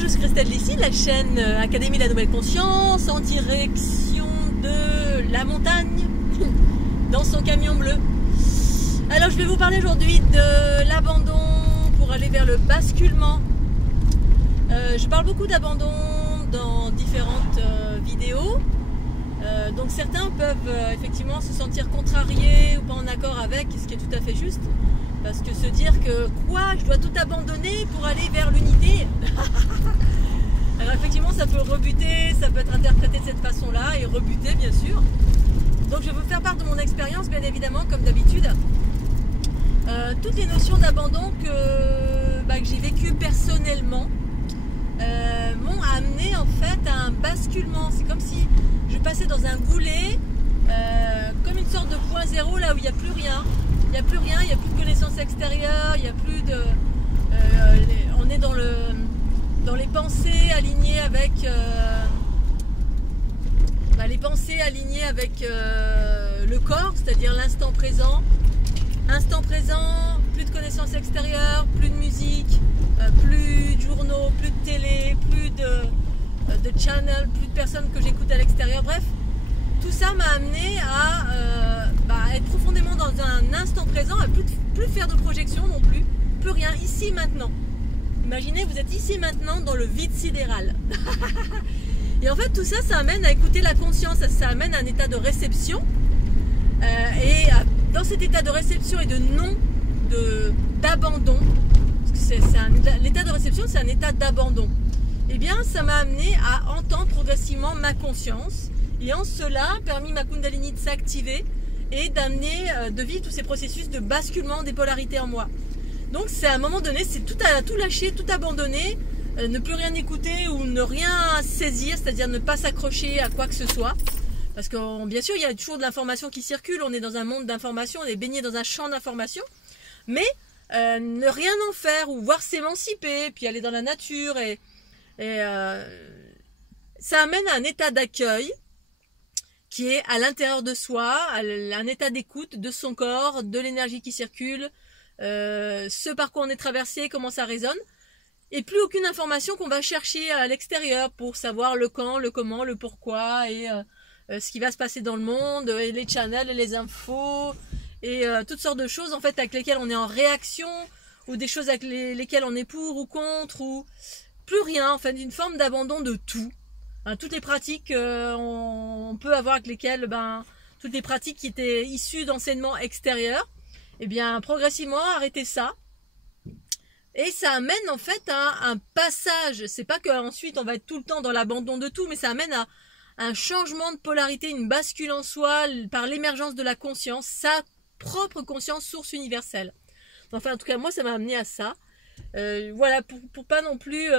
je suis Christelle Lissy, la chaîne Académie de la Nouvelle Conscience en direction de la montagne dans son camion bleu. Alors je vais vous parler aujourd'hui de l'abandon pour aller vers le basculement. Je parle beaucoup d'abandon dans différentes vidéos. Donc certains peuvent effectivement se sentir contrariés ou pas en accord avec, ce qui est tout à fait juste. Parce que se dire que quoi, je dois tout abandonner pour aller vers l'unité. Alors effectivement ça peut rebuter, ça peut être interprété de cette façon-là et rebuter bien sûr. Donc je vais vous faire part de mon expérience bien évidemment comme d'habitude. Toutes les notions d'abandon que j'ai vécues personnellement m'ont amené en fait à un basculement. C'est comme si je passais dans un goulet, comme une sorte de point zéro là où il n'y a plus rien. Il n'y a plus rien, il n'y a plus de connaissances extérieures, il n'y a plus de... on est dans les pensées alignées avec... les pensées alignées avec le corps, c'est-à-dire l'instant présent. Instant présent, plus de connaissances extérieures, plus de musique, plus de journaux, plus de télé, plus de channel, plus de personnes que j'écoute à l'extérieur. Bref, tout ça m'a amené à être profondément dans un instant présent, à plus faire de projection non plus, plus rien, ici maintenant. Imaginez, vous êtes ici maintenant dans le vide sidéral. Et en fait tout ça, ça amène à écouter la conscience, ça amène à un état de réception. Dans cet état de réception et de non d'abandon, l'état de réception c'est un état d'abandon, et bien ça m'a amené à entendre progressivement ma conscience. Et en cela, permis ma Kundalini de s'activer et d'amener, de vivre tous ces processus de basculement des polarités en moi. Donc c'est à un moment donné, c'est tout lâcher, tout abandonner, ne plus rien écouter ou ne rien saisir, c'est-à-dire ne pas s'accrocher à quoi que ce soit. Parce que bien sûr, il y a toujours de l'information qui circule, on est dans un monde d'information, on est baigné dans un champ d'information, mais ne rien en faire ou voir s'émanciper, puis aller dans la nature, ça amène à un état d'accueil qui est à l'intérieur de soi, un état d'écoute de son corps, de l'énergie qui circule, ce par quoi on est traversé, comment ça résonne, et plus aucune information qu'on va chercher à l'extérieur pour savoir le quand, le comment, le pourquoi, et ce qui va se passer dans le monde, et les channels, et les infos, et toutes sortes de choses en fait avec lesquelles on est en réaction, ou des choses avec lesquelles on est pour ou contre, ou plus rien, en fait, une forme d'abandon de tout. Toutes les pratiques on peut avoir avec lesquelles, toutes les pratiques qui étaient issues d'enseignements extérieurs, et bien progressivement arrêter ça. Et ça amène en fait à un passage. C'est pas qu'ensuite on va être tout le temps dans l'abandon de tout, mais ça amène à un changement de polarité, une bascule en soi par l'émergence de la conscience, sa propre conscience, source universelle. Enfin en tout cas moi ça m'a amené à ça. Voilà, pour pas non plus...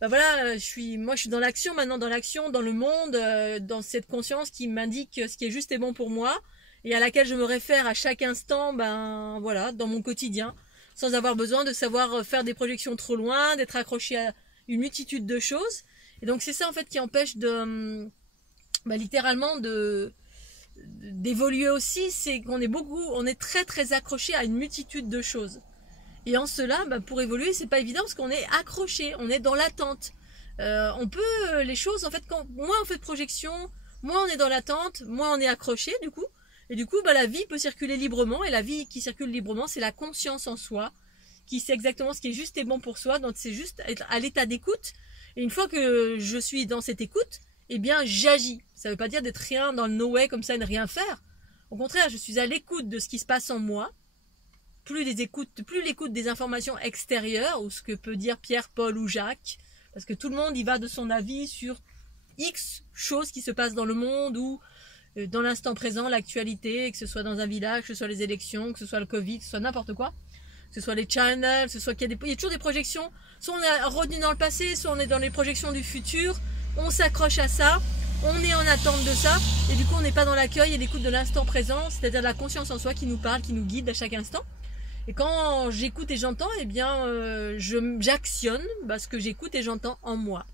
je suis dans l'action maintenant, dans l'action, dans le monde, dans cette conscience qui m'indique ce qui est juste et bon pour moi et à laquelle je me réfère à chaque instant, dans mon quotidien, sans avoir besoin de savoir faire des projections trop loin, d'être accroché à une multitude de choses. Et donc c'est ça en fait qui empêche littéralement d'évoluer aussi, c'est qu'on est très très accroché à une multitude de choses. Et en cela, pour évoluer, c'est pas évident parce qu'on est accroché, on est dans l'attente. On peut, les choses, en fait, quand moins on fait de projection, moins on est dans l'attente, moins on est accroché, du coup. Et du coup, la vie peut circuler librement. Et la vie qui circule librement, c'est la conscience en soi, qui sait exactement ce qui est juste et bon pour soi. Donc c'est juste être à l'état d'écoute. Et une fois que je suis dans cette écoute, eh bien, j'agis. Ça veut pas dire d'être rien dans le no way comme ça et ne rien faire. Au contraire, je suis à l'écoute de ce qui se passe en moi. Plus l'écoute des informations extérieures, ou ce que peut dire Pierre, Paul ou Jacques, parce que tout le monde y va de son avis sur X choses qui se passent dans le monde, ou dans l'instant présent, l'actualité, que ce soit dans un village, que ce soit les élections, que ce soit le Covid, que ce soit n'importe quoi, que ce soit les channels, que ce soit il y a toujours des projections, soit on est revenu dans le passé, soit on est dans les projections du futur, on s'accroche à ça, on est en attente de ça, et du coup on n'est pas dans l'accueil et l'écoute de l'instant présent, c'est-à-dire la conscience en soi qui nous parle, qui nous guide à chaque instant. Et quand j'écoute et j'entends, eh bien, j'actionne ce que j'écoute et j'entends en moi.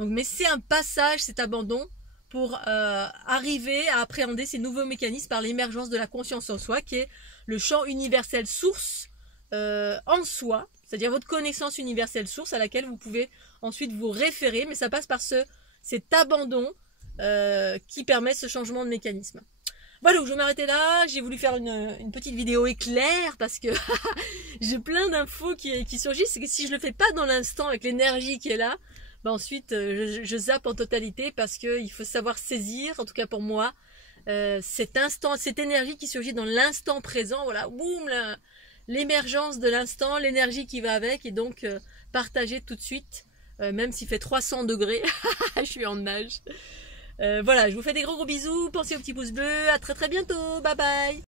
Donc, mais c'est un passage, cet abandon, pour arriver à appréhender ces nouveaux mécanismes par l'émergence de la conscience en soi, qui est le champ universel source en soi, c'est-à-dire votre connaissance universelle source à laquelle vous pouvez ensuite vous référer, mais ça passe par cet abandon qui permet ce changement de mécanisme. Voilà, donc je vais m'arrêter là. J'ai voulu faire une petite vidéo éclair parce que j'ai plein d'infos qui surgissent. Et si je le fais pas dans l'instant avec l'énergie qui est là, bah ensuite je zappe en totalité parce que il faut savoir saisir, en tout cas pour moi, cet instant, cette énergie qui surgit dans l'instant présent. Voilà, boum, l'émergence de l'instant, l'énergie qui va avec, et donc partager tout de suite, même s'il fait 300 degrés. Je suis en nage. Voilà, je vous fais des gros bisous, pensez au petit pouce bleu, à très très bientôt, bye bye.